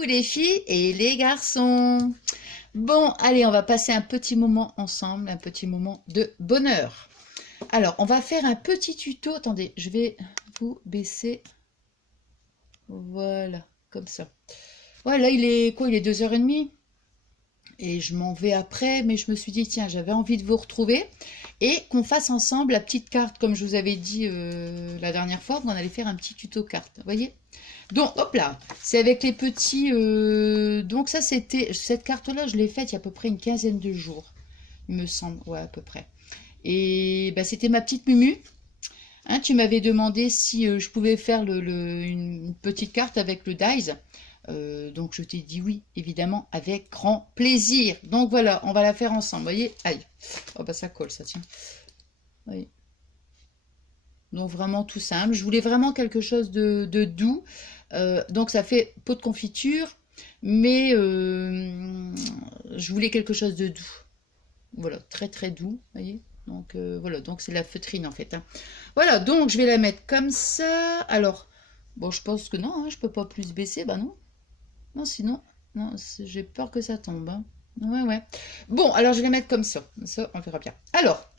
Coucou les filles et les garçons. Bon, allez, on va passer un petit moment ensemble, un petit moment de bonheur. Alors, on va faire un petit tuto. Attendez, je vais vous baisser. Voilà, comme ça. Voilà, il est quoi? Il est 2h30. Et je m'en vais après, mais je me suis dit, tiens, j'avais envie de vous retrouver et qu'on fasse ensemble la petite carte, comme je vous avais dit la dernière fois, qu'on allait faire un petit tuto carte, vous voyez. Donc, hop là, c'est avec les petits... donc ça, c'était... Cette carte-là, je l'ai faite il y a à peu près une quinzaine de jours, il me semble, ouais, à peu près. Et bah, c'était ma petite Mumu. Hein, tu m'avais demandé si je pouvais faire une petite carte avec le dies. Donc je t'ai dit oui, évidemment, avec grand plaisir. Donc voilà, on va la faire ensemble, vous voyez. Aïe, oh bah ça colle, ça tient. Oui. Donc vraiment tout simple. Je voulais vraiment quelque chose de doux. Donc ça fait pot de confiture, mais je voulais quelque chose de doux. Voilà, très très doux, vous voyez. Donc voilà, donc c'est la feutrine en fait. Hein. Voilà, donc je vais la mettre comme ça. Alors, bon, je pense que non, hein, je peux pas plus baisser, bah non. Non, sinon, non, j'ai peur que ça tombe. Hein. Ouais, ouais. Bon, alors je vais les mettre comme ça. Ça, on verra bien. Alors,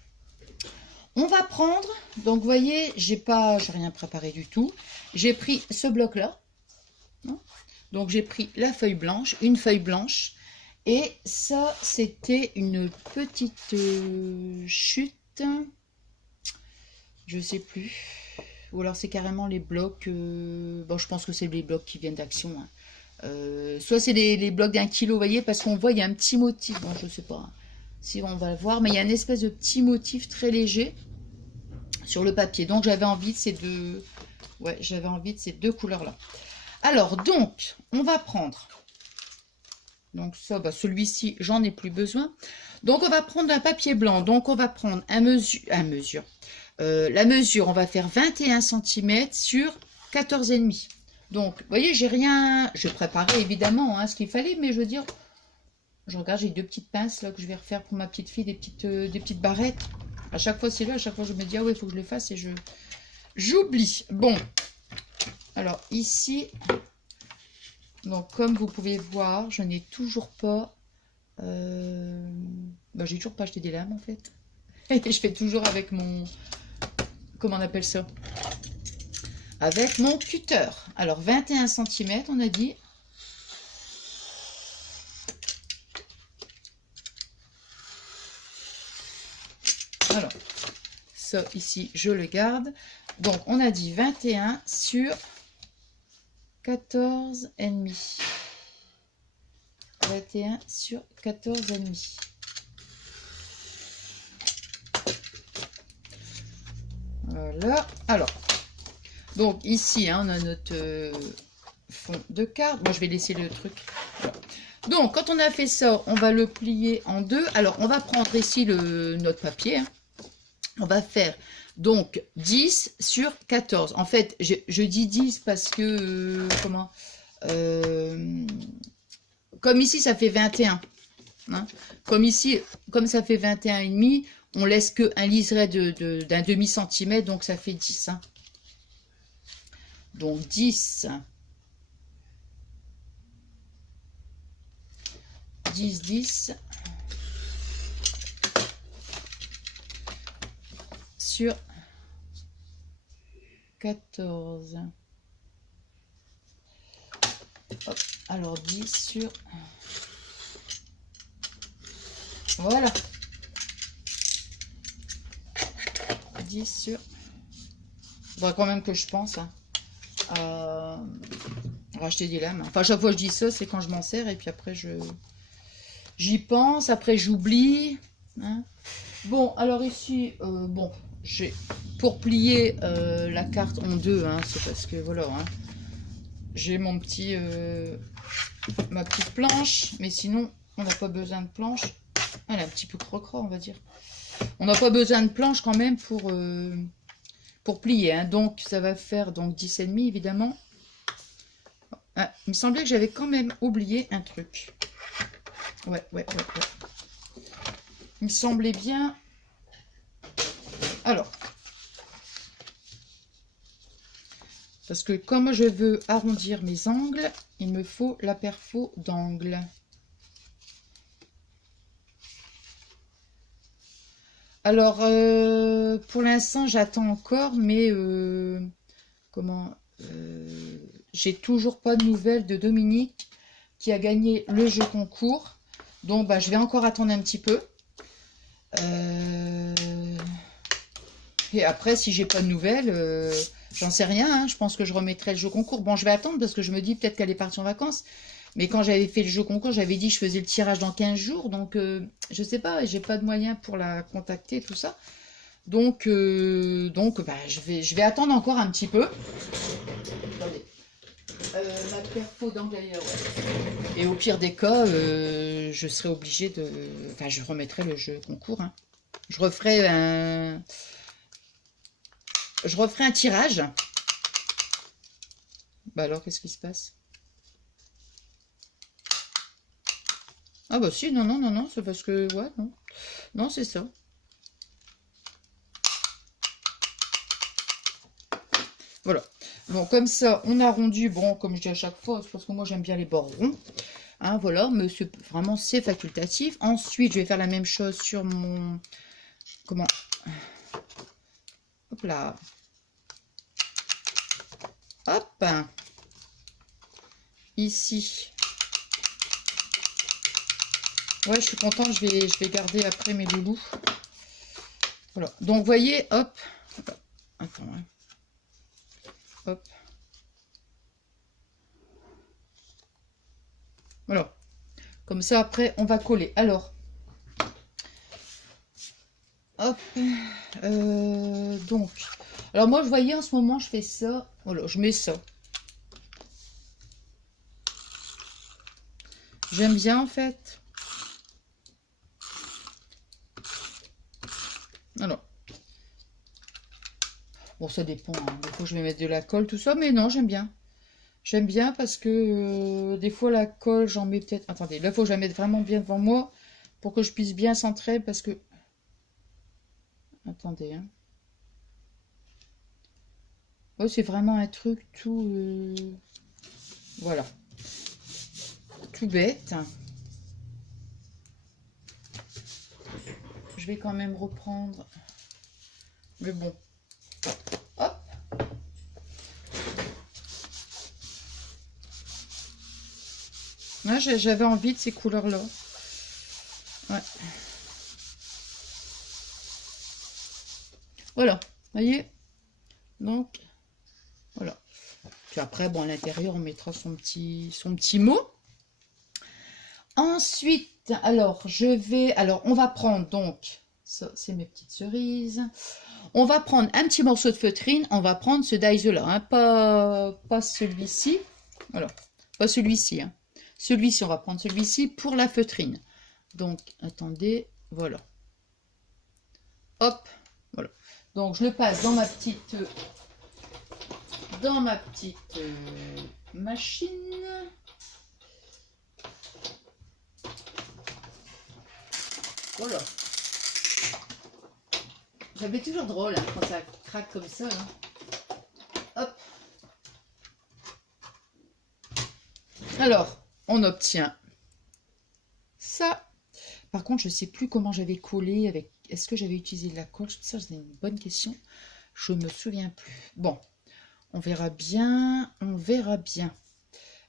on va prendre, donc vous voyez, j'ai rien préparé du tout. J'ai pris ce bloc-là. Hein. Donc j'ai pris la feuille blanche, une feuille blanche. Et ça, c'était une petite chute. Je sais plus. Ou alors c'est carrément les blocs. Bon, je pense que c'est les blocs qui viennent d'Action. Hein. Soit c'est les blocs d'1 kilo, vous voyez, parce qu'on voit, il y a un petit motif. Bon, je sais pas si on va le voir, mais il y a une espèce de petit motif très léger sur le papier. Donc j'avais envie de ces deux, ouais, j'avais envie de ces deux couleurs-là. Alors, donc, on va prendre, donc ça, bah, celui-ci, j'en ai plus besoin. Donc, on va prendre un papier blanc. Donc, on va prendre la mesure, on va faire 21 cm sur 14,5. Donc, vous voyez, j'ai rien... Je préparais évidemment hein, ce qu'il fallait, mais je veux dire... Je regarde, j'ai deux petites pinces là que je vais refaire pour ma petite fille, des petites barrettes. À chaque fois, c'est là, à chaque fois, je me dis, ah ouais, il faut que je le fasse et j'oublie. Bon, alors ici, donc comme vous pouvez voir, je n'ai toujours pas... Bah, j'ai toujours pas acheté des lames en fait. Et je fais toujours avec mon... Comment on appelle ça? Avec mon cutter. Alors 21 cm, on a dit. Alors, ça ici, je le garde. Donc, on a dit 21 sur 14,5. 21 sur 14,5. Voilà. Alors, donc ici, hein, on a notre fond de carte. Moi, je vais laisser le truc. Voilà. Donc, quand on a fait ça, on va le plier en deux. Alors, on va prendre ici notre papier. Hein. On va faire donc 10 sur 14. En fait, je dis 10 parce que, comme ici, ça fait 21. Hein. Comme ici, comme ça fait 21,5, on laisse qu'un liseré d'un demi-centimètre, donc ça fait 10. Hein. Donc 10. 10, 10. Sur 14. Hop, alors 10 sur... Voilà. 10 sur... Il faudrait quand même que je pense hein, à racheter des lames. Enfin, chaque fois que je dis ça, c'est quand je m'en sers et puis après, j'y pense. Après, j'oublie. Hein. Bon, alors ici, bon... Pour plier la carte en deux, hein, c'est parce que voilà, hein, j'ai ma petite planche, mais sinon on n'a pas besoin de planche. Elle est un petit peu croque-croc, on va dire. On n'a pas besoin de planche quand même pour plier. Hein. Donc ça va faire donc 10,5 évidemment. Ah, il me semblait que j'avais quand même oublié un truc. Ouais. Il me semblait bien. Alors, Parce que comme je veux arrondir mes angles, il me faut la perfo d'angle. Alors, pour l'instant, j'attends encore, mais comment j'ai toujours pas de nouvelles de Dominique qui a gagné le jeu concours. Donc, bah, je vais encore attendre un petit peu. Et après, si j'ai pas de nouvelles, j'en sais rien. Hein, je pense que je remettrai le jeu concours. Bon, je vais attendre parce que je me dis peut-être qu'elle est partie en vacances. Mais quand j'avais fait le jeu concours, j'avais dit que je faisais le tirage dans 15 jours. Donc, je sais pas, j'ai pas de moyens pour la contacter, tout ça. Donc bah, je vais attendre encore un petit peu. Attendez. Ma perfo d'anglais, ouais. Et au pire des cas, je serai obligée de... Enfin, je remettrai le jeu concours. Hein. Je referai un tirage. Bah alors, qu'est-ce qui se passe? Ah bah si, non, non, non, non, c'est parce que... Ouais, non. Non, c'est ça. Voilà. Bon, comme ça, on a rendu, bon, comme je dis à chaque fois, c'est parce que moi j'aime bien les bords ronds. Hein, voilà, mais vraiment, c'est facultatif. Ensuite, je vais faire la même chose sur mon... Comment? Hop là. Hop. Ici. Ouais, je suis contente, je vais garder après mes loulous. Voilà. Donc, vous voyez, hop. Attends, hein. Hop. Voilà. Comme ça, après, on va coller. Alors, hop. Donc, alors moi, je voyais en ce moment, je fais ça. Voilà, je mets ça. J'aime bien, en fait. Alors. Bon, ça dépend. Hein. Des fois, je vais mettre de la colle, tout ça. Mais non, j'aime bien. J'aime bien parce que des fois, la colle, j'en mets peut-être... Attendez, là, il faut que je la mette vraiment bien devant moi pour que je puisse bien centrer parce que... Attendez, hein. Ouais, c'est vraiment un truc tout... Voilà. Tout bête. Je vais quand même reprendre... Mais bon. Hop. Ouais, j'avais envie de ces couleurs-là. Ouais. Voilà. Vous voyez? Donc, voilà. Puis après, bon, à l'intérieur, on mettra son petit mot. Ensuite, alors, on va prendre, donc, ça, c'est mes petites cerises. On va prendre un petit morceau de feutrine. On va prendre ce dies-là, hein, pas celui-ci. Voilà, pas celui-ci. Hein. Celui-ci, on va prendre celui-ci pour la feutrine. Donc, attendez, voilà. Hop, voilà. Donc, je le passe dans ma petite... machine. Voilà. J'avais toujours drôle hein, quand ça craque comme ça. Hein. Hop. Alors, on obtient ça. Par contre, je ne sais plus comment j'avais collé avec... Est-ce que j'avais utilisé de la colle? Ça, c'est une bonne question. Je me souviens plus. Bon, on verra bien. On verra bien.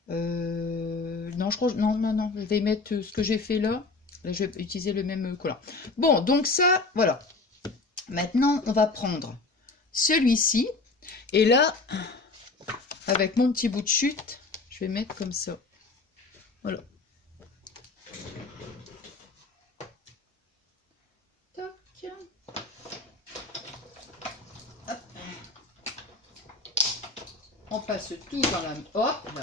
Non, je crois... Non, non, non. Je vais mettre ce que j'ai fait là. Là, je vais utiliser le même collant. Bon, donc ça, voilà. Maintenant, on va prendre celui-ci. Et là, avec mon petit bout de chute, je vais mettre comme ça. Voilà. Toc. Hop. On passe tout dans la... Hop là.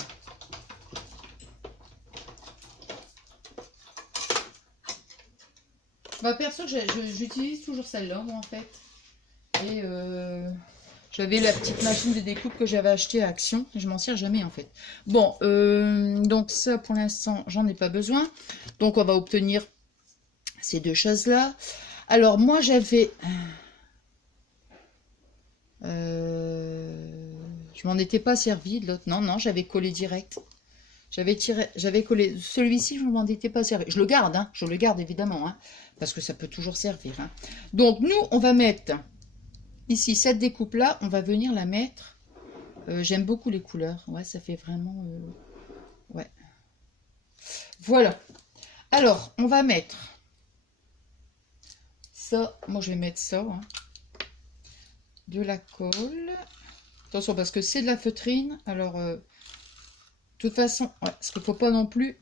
Bah, perso, j'utilise toujours celle-là, moi, en fait. Et j'avais la petite machine de découpe que j'avais achetée à Action. Et je m'en sers jamais, en fait. Bon, donc ça, pour l'instant, j'en ai pas besoin. Donc, on va obtenir ces deux choses-là. Alors, moi, j'avais... je Je m'en étais pas servi de l'autre. Non, non, j'avais collé direct. J'avais collé. Celui-ci, je ne m'en étais pas servi. Je le garde, hein. Je le garde évidemment, hein, parce que ça peut toujours servir. Hein. Donc, nous, on va mettre ici cette découpe-là. On va venir la mettre. J'aime beaucoup les couleurs. Ouais, ça fait vraiment... ouais. Voilà. Alors, on va mettre ça. Moi, je vais mettre ça. Hein. De la colle. Attention, parce que c'est de la feutrine. Alors, de toute façon, ouais, parce qu'il ne faut pas non plus...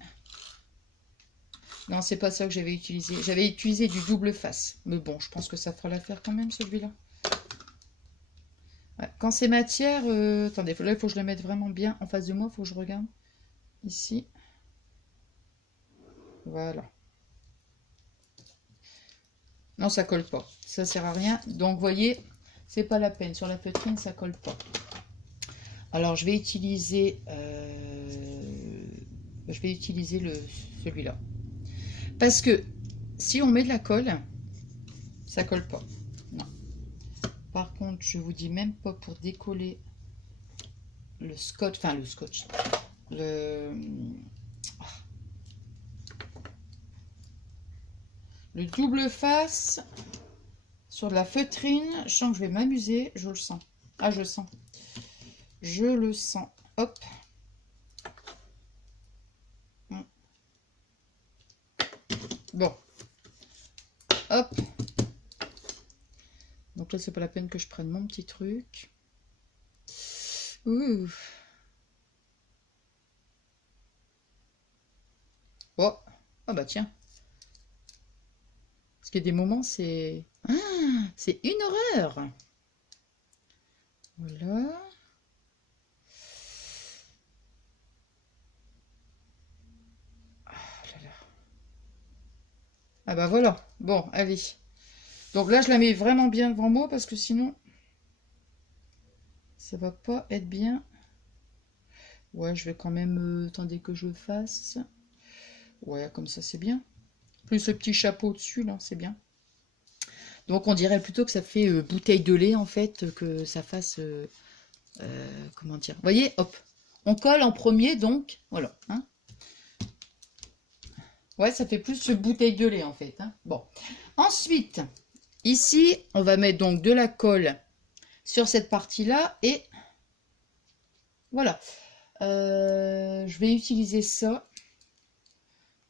Non, c'est pas ça que j'avais utilisé. J'avais utilisé du double face. Mais bon, je pense que ça fera l'affaire quand même, celui-là. Ouais, quand c'est matière... attendez, là, il faut que je le mette vraiment bien en face de moi. Il faut que je regarde. Ici. Voilà. Non, ça colle pas. Ça sert à rien. Donc, vous voyez, c'est pas la peine. Sur la feutrine, ça colle pas. Alors, je vais utiliser celui-là. Parce que si on met de la colle, ça colle pas. Non. Par contre, je vous dis même pas pour décoller le scotch, enfin le scotch, le double face sur de la feutrine. Je sens que je vais m'amuser, je le sens. Ah, je le sens. Je le sens. Hop. Bon. Hop. Donc là, c'est pas la peine que je prenne mon petit truc. Ouh. Oh. Ah bah tiens. Parce qu'il y a des moments, c'est... Ah, c'est une horreur. Voilà. Ah bah voilà. Bon, allez. Donc là, je la mets vraiment bien devant moi parce que sinon, ça va pas être bien. Ouais, je vais quand même... attendez que je fasse. Ouais, comme ça, c'est bien. Plus le petit chapeau dessus, là, c'est bien. Donc, on dirait plutôt que ça fait bouteille de lait, en fait, que ça fasse... comment dire? Vous voyez, hop. On colle en premier, donc, voilà. Hein. Ouais, ça fait plus bouteille de lait, en fait. Hein. Bon. Ensuite, ici, on va mettre donc de la colle sur cette partie-là. Et voilà. Je vais utiliser ça.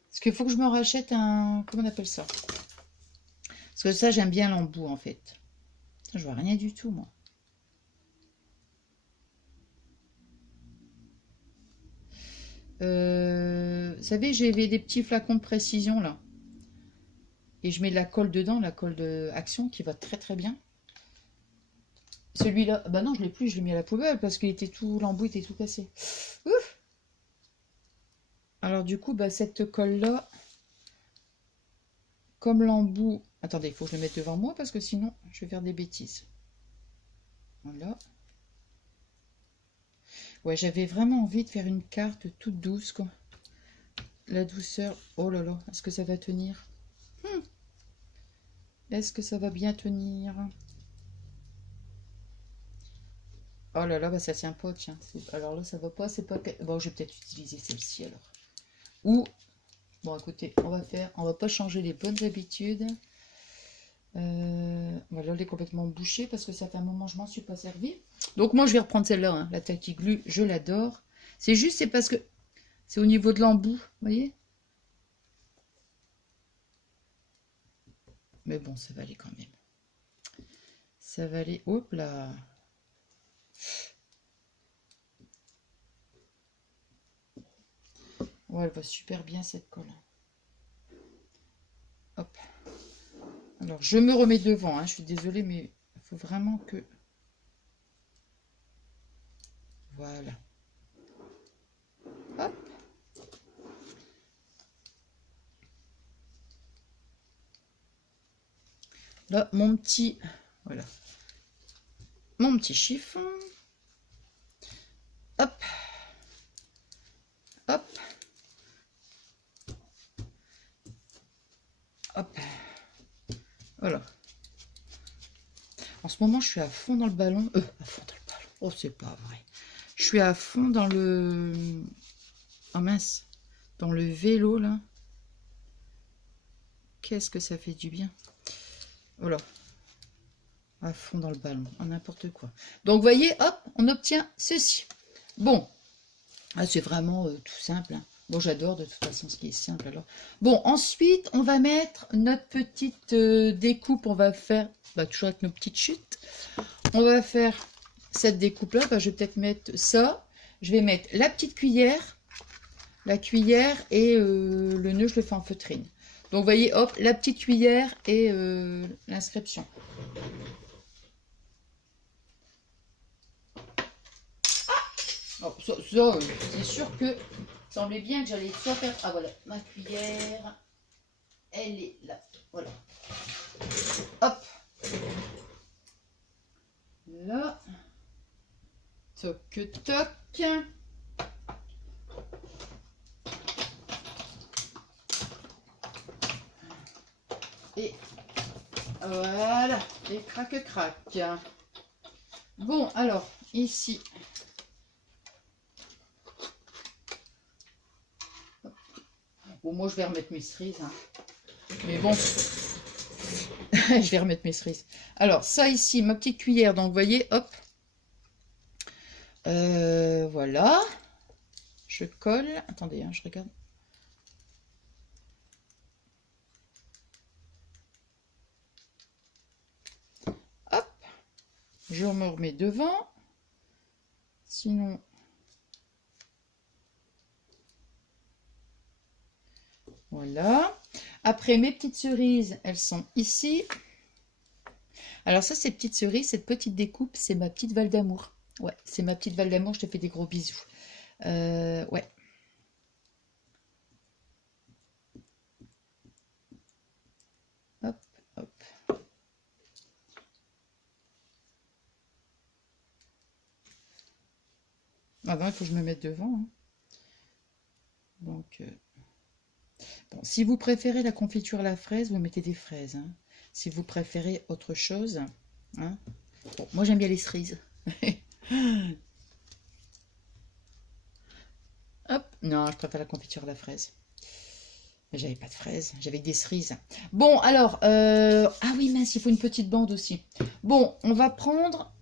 Parce qu'il faut que je me rachète un... Comment on appelle ça? Parce que ça, j'aime bien l'embout, en fait. Je vois rien du tout, moi. Vous savez, j'avais des petits flacons de précision, là. Et je mets de la colle dedans, la colle de Action, qui va très très bien. Celui-là, bah non, je l'ai plus, je l'ai mis à la poubelle, parce qu'il était tout... L'embout était tout cassé. Ouf! Alors, du coup, bah, cette colle-là... Comme l'embout... Attendez, il faut que je le mette devant moi parce que sinon, je vais faire des bêtises. Voilà. Ouais, j'avais vraiment envie de faire une carte toute douce, quoi. La douceur... Oh là là, est-ce que ça va tenir? Est-ce que ça va bien tenir? Oh là là, bah ça tient pas, tiens. Alors là, ça va pas, c'est pas... Bon, je vais peut-être utiliser celle-ci, alors. Ou... Bon, écoutez, on va pas changer les bonnes habitudes. Voilà, elle est complètement bouchée parce que ça fait un moment que je m'en suis pas servi. Donc moi, je vais reprendre celle-là, hein, la Tacky Glue, je l'adore. C'est juste, c'est parce que c'est au niveau de l'embout, vous voyez? Mais bon, ça va aller quand même. Ça va aller, hop là. Ouais, elle va super bien cette colle. Hop. Alors, je me remets devant, hein, je suis désolée, mais il faut vraiment que... Voilà. Hop. Là, mon petit... Voilà. Mon petit chiffon. Hop. Hop. Hop. Voilà. En ce moment, je suis à fond dans le ballon. À fond dans le ballon. Oh, c'est pas vrai. Je suis à fond dans le... Oh mince, dans le vélo là. Qu'est-ce que ça fait du bien. Voilà. À fond dans le ballon, n'importe quoi. Donc, vous voyez, hop, on obtient ceci. Bon, c'est vraiment tout simple. Hein. Bon, j'adore de toute façon ce qui est simple. Alors, bon, ensuite, on va mettre notre petite découpe. On va faire, toujours avec nos petites chutes. On va faire cette découpe-là. Je vais peut-être mettre ça. Je vais mettre la petite cuillère, la cuillère et le nœud, je le fais en feutrine. Donc, vous voyez, hop, la petite cuillère et l'inscription. Oh, ça c'est sûr que il semblait bien que j'allais soit faire... Ah voilà, ma cuillère, elle est là. Voilà. Hop. Là. Toc, toc. Et voilà. Et crac, crac. Bon, alors, ici... Bon, moi, je vais remettre mes cerises. Hein. Mais bon, je vais remettre mes cerises. Alors, ça ici, ma petite cuillère. Donc, vous voyez, hop. Voilà. Je colle. Attendez, hein, je regarde. Hop. Je me remets devant. Sinon... Voilà. Après, mes petites cerises, elles sont ici. Alors ça, ces petites cerises, cette petite découpe, c'est ma petite Val d'Amour. Ouais, c'est ma petite Val d'Amour, je te fais des gros bisous. Ouais. Hop, hop. Ah ben, il faut que je me mette devant. Hein. Donc... Bon, si vous préférez la confiture à la fraise, vous mettez des fraises. Hein. Si vous préférez autre chose, hein. Bon, moi j'aime bien les cerises. Hop, non, je préfère la confiture à la fraise. J'avais pas de fraises, j'avais des cerises. Bon, alors, ah oui, mince, il faut une petite bande aussi. Bon, on va prendre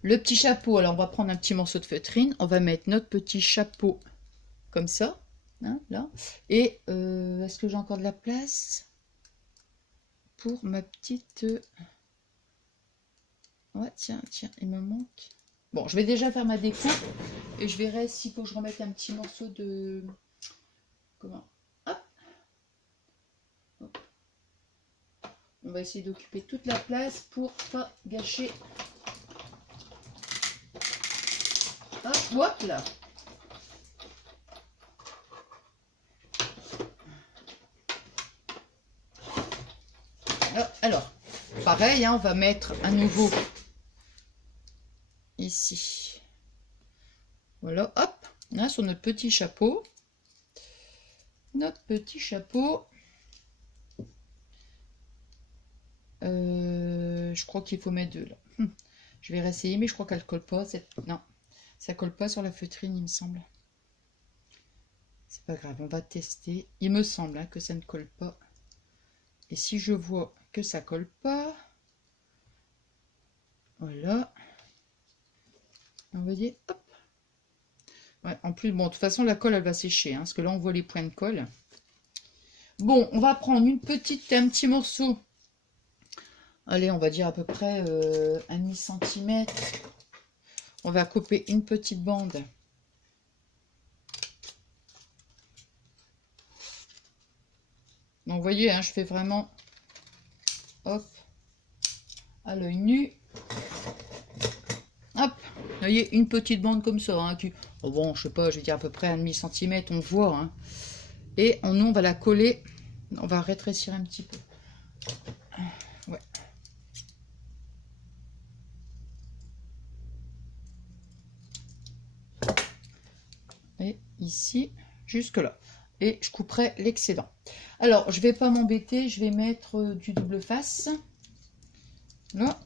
le petit chapeau. Alors, on va prendre un petit morceau de feutrine. On va mettre notre petit chapeau comme ça. Hein, là. Et est-ce que j'ai encore de la place pour ma petite... Ouais, tiens, il me manque... Bon, je vais déjà faire ma découpe et je verrai s'il faut que je remette un petit morceau de... Comment? Hop. Hop. On va essayer d'occuper toute la place pour pas gâcher. Hop, là. Alors, pareil, hein, on va mettre à nouveau ici. Voilà, hop, là, sur notre petit chapeau. Notre petit chapeau. Je crois qu'il faut mettre deux là. Je vais réessayer, mais je crois qu'elle colle pas. Non, ça colle pas sur la feutrine, il me semble. C'est pas grave, on va tester. Il me semble hein, que ça ne colle pas. Et si je vois que ça colle pas, voilà. Vous voyez, hop. Ouais, en plus, bon, de toute façon, la colle, elle va sécher, hein, parce que là, on voit les points de colle. Bon, on va prendre un petit morceau. Allez, on va dire à peu près un demi-centimètre. On va couper une petite bande. Donc, vous voyez, hein, je fais vraiment, hop, à l'œil nu. Hop, vous voyez, une petite bande comme ça. Hein, qui, oh bon, je sais pas, je vais dire à peu près un demi-centimètre, on voit. Hein. Et nous, on va la coller. On va rétrécir un petit peu. Ouais. Et ici, jusque là. Et je couperai l'excédent. Alors, je vais pas m'embêter, je vais mettre du double face. Là.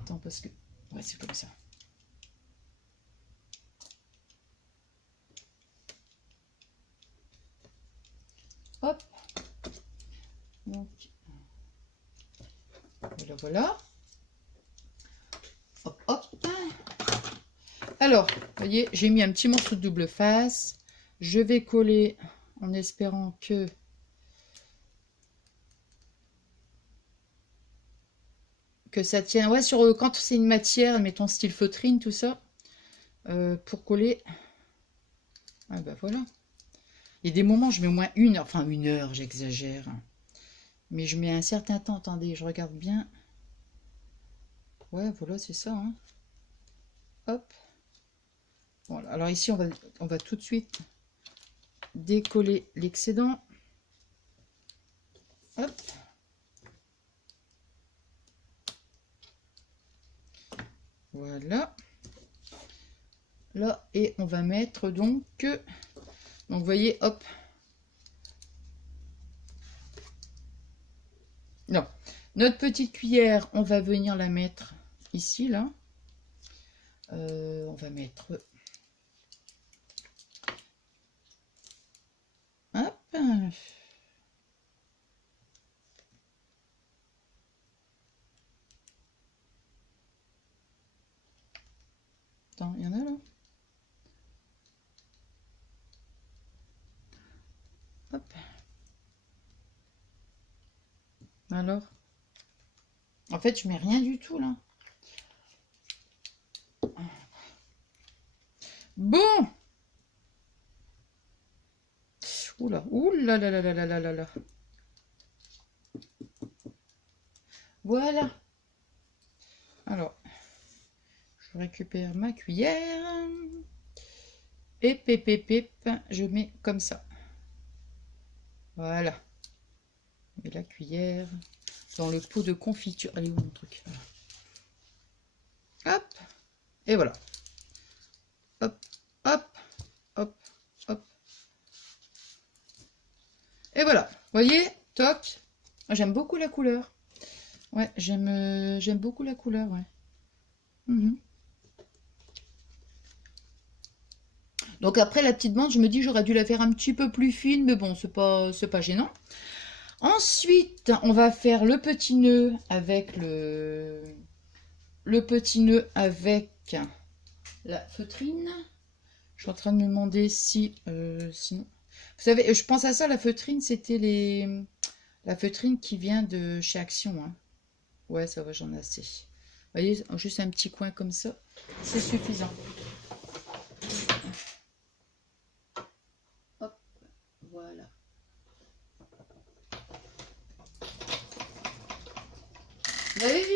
Attends, parce que Ouais, c'est comme ça. Hop. Donc, voilà, voilà. Hop, hop. Alors, vous voyez, j'ai mis un petit morceau de double face. Je vais coller en espérant que ça tienne. Ouais, quand c'est une matière, mettons style feutrine, tout ça, pour coller. Ah bah voilà. Il y a des moments, je mets au moins 1 heure, enfin 1 heure, j'exagère. Mais je mets un certain temps. Attendez, je regarde bien. Ouais, voilà, c'est ça. Hein. Hop. Voilà. Alors ici, on va tout de suite décoller l'excédent. Hop. Voilà. Là, et on va mettre donc vous voyez, hop. Non. Notre petite cuillère, on va venir la mettre ici, là. On va mettre... Hop. Attends, il y en a là. Hop. Alors, en fait, je mets rien du tout là. Bon. Oula, oula là là là là là là là. Voilà. Alors, je récupère ma cuillère. Et pépépép, je mets comme ça. Voilà. Je mets la cuillère dans le pot de confiture. Allez, où mon truc? Hop. Et voilà. Hop, hop, hop, hop. Et voilà. Vous voyez, toc. J'aime beaucoup la couleur. Ouais, j'aime beaucoup la couleur, ouais. Donc après la petite bande, je me dis j'aurais dû la faire un petit peu plus fine, mais bon, c'est pas gênant. Ensuite, on va faire le petit nœud avec le petit nœud avec la feutrine. Je suis en train de me demander si sinon. Vous savez, je pense à ça, la feutrine, c'était la feutrine qui vient de chez Action. Hein. Ouais, ça va, j'en ai assez. Vous voyez, juste un petit coin comme ça, c'est suffisant. Hop, voilà. Vous avez vu,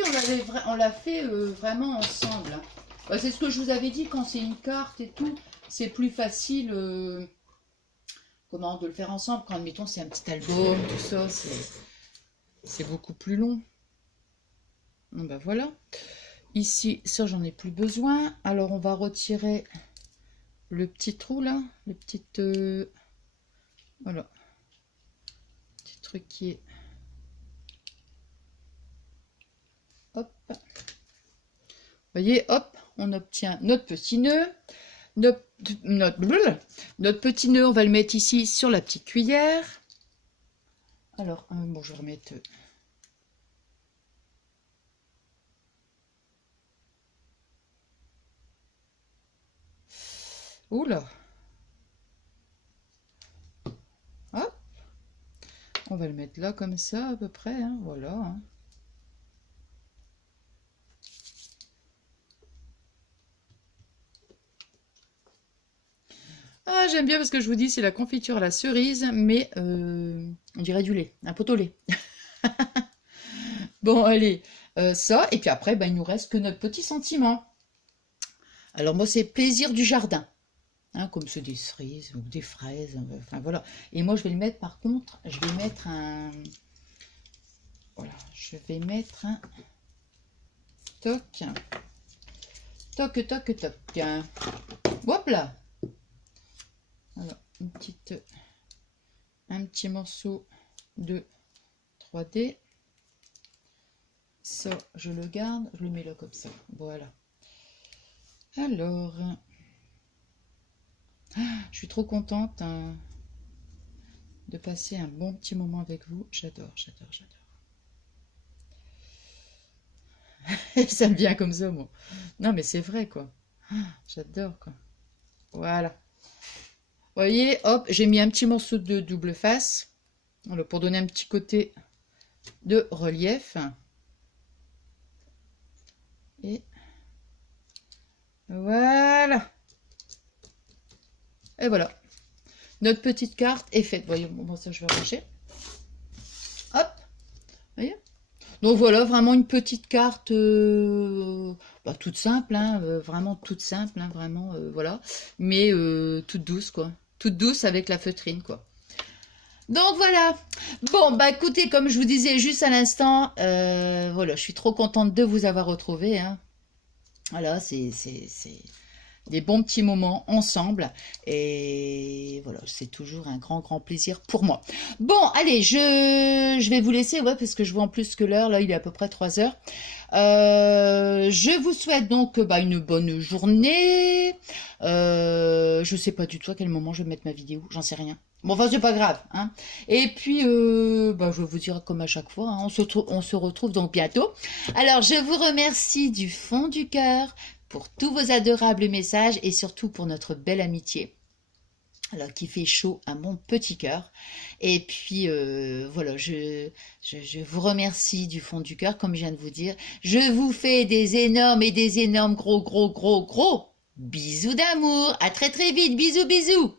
on l'a fait vraiment ensemble. Hein. Bah, c'est ce que je vous avais dit, quand c'est une carte et tout, c'est plus facile comment de le faire ensemble. Quand, admettons, c'est un petit album, tout ça, c'est beaucoup plus long. Bon, ben voilà. Ici, ça, j'en ai plus besoin. Alors, on va retirer le petit trou, là. Le petit... voilà. Petit truc qui est... Hop. Vous voyez, hop, on obtient notre petit nœud. Notre petit nœud, on va le mettre ici sur la petite cuillère. Alors, bon, je vais remettre... Oula. Hop. On va le mettre là, comme ça, à peu près. Hein, voilà. Hein. Ah, j'aime bien parce que je vous dis, c'est la confiture à la cerise, mais on dirait du lait, un pot au lait. Bon, allez, ça, et puis après, ben, il nous reste que notre petit sentiment. Alors moi, c'est plaisir du jardin, hein, comme c'est des cerises ou des fraises, enfin voilà. Et moi, je vais le mettre, par contre, je vais mettre un... Voilà, je vais mettre un... Toc, toc, toc, toc. Hop là. Alors, un petit morceau de 3D. Ça, je le garde, je le mets là comme ça. Voilà. Alors, je suis trop contente hein, de passer un bon petit moment avec vous. J'adore, j'adore, j'adore. Ça me vient comme ça, moi. Non, mais c'est vrai, quoi. J'adore, quoi. Voilà. Vous voyez, hop, j'ai mis un petit morceau de double face. Voilà, pour donner un petit côté de relief. Et voilà. Et voilà. Notre petite carte est faite. Voyez, bon, ça je vais ranger. Hop. Voyez. Donc voilà, vraiment une petite carte toute simple, hein, vraiment toute simple, hein, vraiment, voilà. Mais toute douce, quoi. Toute douce avec la feutrine, quoi. Donc voilà. Bon, bah écoutez, comme je vous disais juste à l'instant, voilà, je suis trop contente de vous avoir retrouvé, hein. Voilà, c'est des bons petits moments ensemble. Et voilà, c'est toujours un grand plaisir pour moi. Bon, allez, je vais vous laisser, ouais, parce que je vois en plus que l'heure, là, il est à peu près 3 heures. Je vous souhaite donc une bonne journée. Je sais pas du tout à quel moment je vais mettre ma vidéo, j'en sais rien. Bon, enfin, c'est pas grave, hein. Et puis, je vais vous dire comme à chaque fois, hein, on se retrouve donc bientôt. Alors, je vous remercie du fond du cœur pour tous vos adorables messages et surtout pour notre belle amitié. Alors, qui fait chaud à mon petit cœur. Et puis, voilà, je vous remercie du fond du cœur, comme je viens de vous dire. Je vous fais des énormes et des énormes gros bisous d'amour. À très vite. Bisous.